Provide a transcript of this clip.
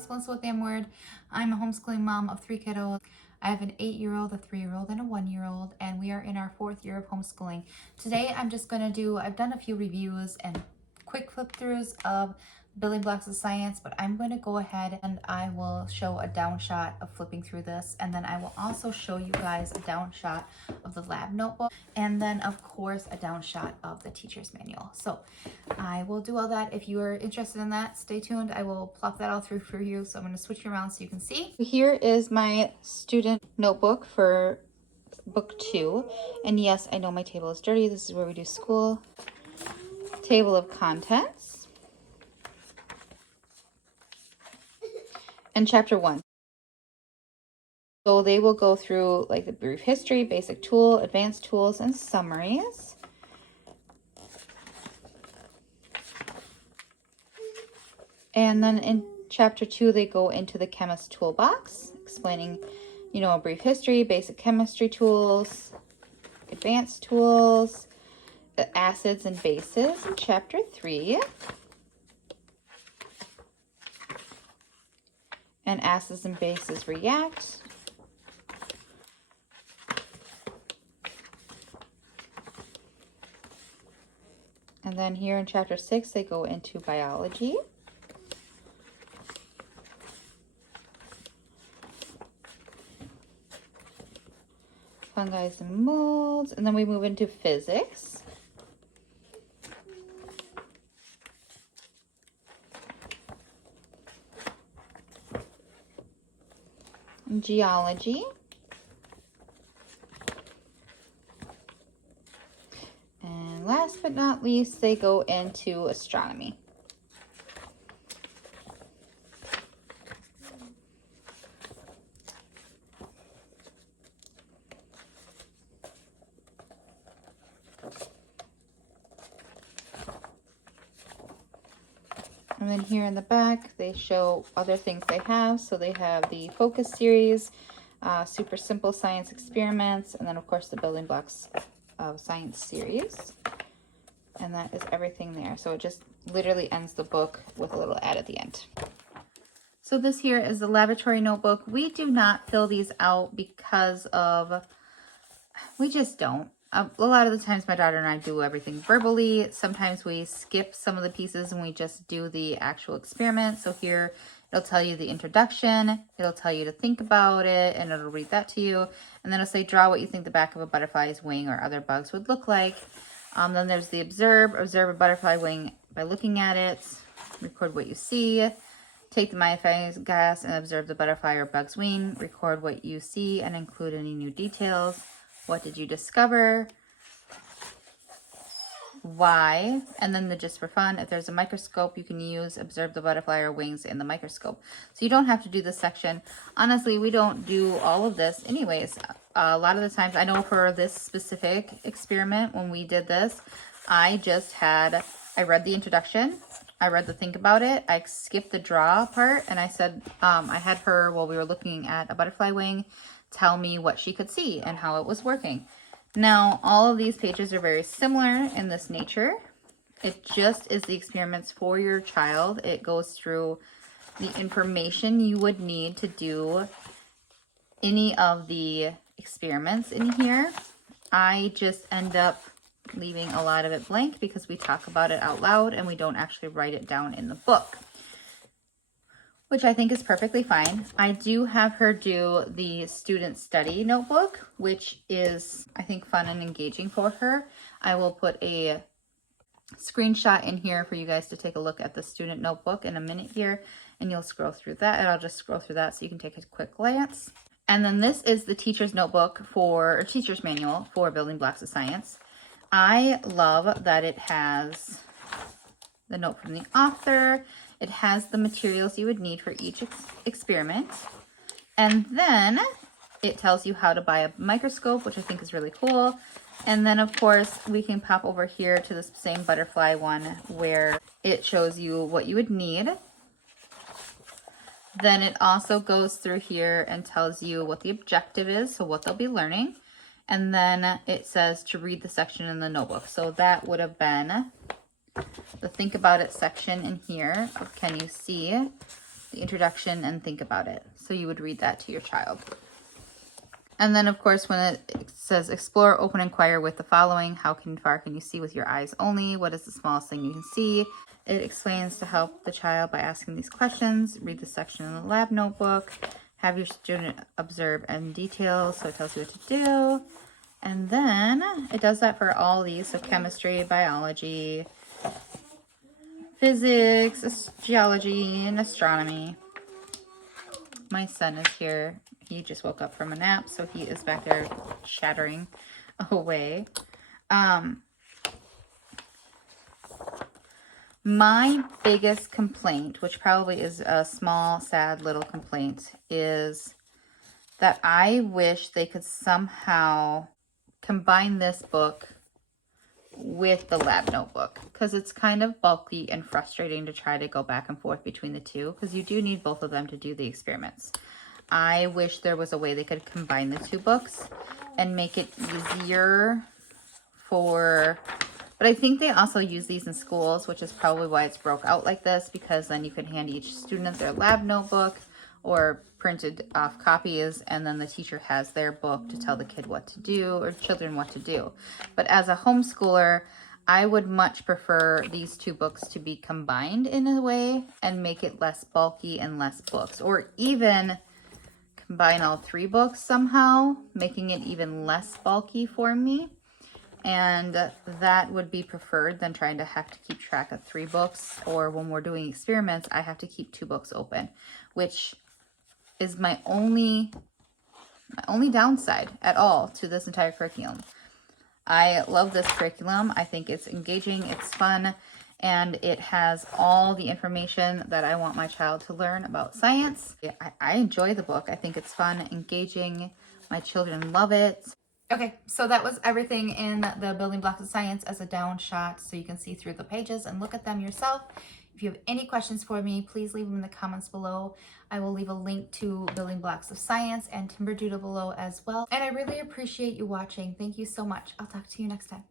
Miss Melissa with M-Word. I'm a homeschooling mom of 3 kiddos. I have an 8-year-old, a 3-year-old, and a 1-year-old, and we are in our 4th year of homeschooling. Today, I've done a few reviews and quick flip throughs of building blocks of science, but I'm going to go ahead and I will show a down shot of flipping through this, and then I will also show you guys a down shot of the lab notebook, and then of course a down shot of the teacher's manual. So I will do all that. If you are interested in that, stay tuned. I will plop that all through for you. So I'm going to switch you around so you can see. Here is my student notebook for book 2. And yes, I know my table is dirty. This is where we do school. Table of contents. And chapter 1. So they will go through like the brief history, basic tool, advanced tools, and summaries. And then in chapter 2, they go into the chemist toolbox, explaining, a brief history, basic chemistry tools, advanced tools, the acids and bases in chapter 3. And acids and bases react. And then here in chapter 6, they go into biology. Fungi and molds. And then we move into physics. Geology, and last but not least, they go into astronomy. And then here in the back, they show other things they have. So they have the focus series, super simple science experiments, and then of course the building blocks of science series. And that is everything there. So it just literally ends the book with a little ad at the end. So this here is the laboratory notebook. We do not fill these out because we just don't. A lot of the times my daughter and I do everything verbally. Sometimes we skip some of the pieces and we just do the actual experiment. So here it'll tell you the introduction, it'll tell you to think about it, and it'll read that to you. And then it'll say, draw what you think the back of a butterfly's wing or other bugs would look like. Then there's the observe a butterfly wing by looking at it, record what you see, take the magnifying glass and observe the butterfly or bug's wing, record what you see and include any new details. What did you discover? Why? And then the just for fun, if there's a microscope, you can use observe the butterfly or wings in the microscope. So you don't have to do this section. Honestly, we don't do all of this anyways. A lot of the times, I know for this specific experiment, when we did this, I read the introduction, I read the think about it, I skipped the draw part, and I said, I had her, while we were looking at a butterfly wing, tell me what she could see and how it was working. Now, all of these pages are very similar in this nature. It just is the experiments for your child. It goes through the information you would need to do any of the experiments in here. I just end up leaving a lot of it blank because we talk about it out loud and we don't actually write it down in the book, which I think is perfectly fine. I do have her do the student study notebook, which is, I think, fun and engaging for her. I will put a screenshot in here for you guys to take a look at the student notebook in a minute here, and you'll scroll through that, and I'll just scroll through that so you can take a quick glance. And then this is the teacher's notebook or teacher's manual for building blocks of science. I love that it has the note from the author. It has the materials you would need for each experiment. And then it tells you how to buy a microscope, which I think is really cool. And then, of course, we can pop over here to this same butterfly one where it shows you what you would need. Then it also goes through here and tells you what the objective is, so what they'll be learning. And then it says to read the section in the notebook. So that would have been the think about it section in here of can you see the introduction and think about it. So you would read that to your child. And then, of course, when it says explore, open, inquire with the following. How far can you see with your eyes only? What is the smallest thing you can see? It explains to help the child by asking these questions. Read the section in the lab notebook. Have your student observe in detail, so it tells you what to do. And then it does that for all these. So chemistry, biology, physics, geology, and astronomy. My son is here. He just woke up from a nap, so he is back there chattering away. My biggest complaint, which probably is a small, sad little complaint, is that I wish they could somehow combine this book with the lab notebook, because it's kind of bulky and frustrating to try to go back and forth between the two, because you do need both of them to do the experiments. I wish there was a way they could combine the two books and make it easier for, but I think they also use these in schools, which is probably why it's broke out like this, because then you can hand each student their lab notebook or printed off copies, and then the teacher has their book to tell the kid what to do, or children what to do. But as a homeschooler, I would much prefer these two books to be combined in a way and make it less bulky and less books, or even combine all three books somehow, making it even less bulky for me. And that would be preferred than trying to have to keep track of 3 books, or when we're doing experiments, I have to keep 2 books open, which is my only downside at all to this entire curriculum. I love this curriculum. I think it's engaging, it's fun, and it has all the information that I want my child to learn about science. I enjoy the book. I think it's fun, engaging. My children love it. Okay, so that was everything in the Building Blocks of Science as a down shot, so you can see through the pages and look at them yourself. If you have any questions for me, please leave them in the comments below. I will leave a link to Building Blocks of Science and Timber Doodle below as well. And I really appreciate you watching. Thank you so much. I'll talk to you next time.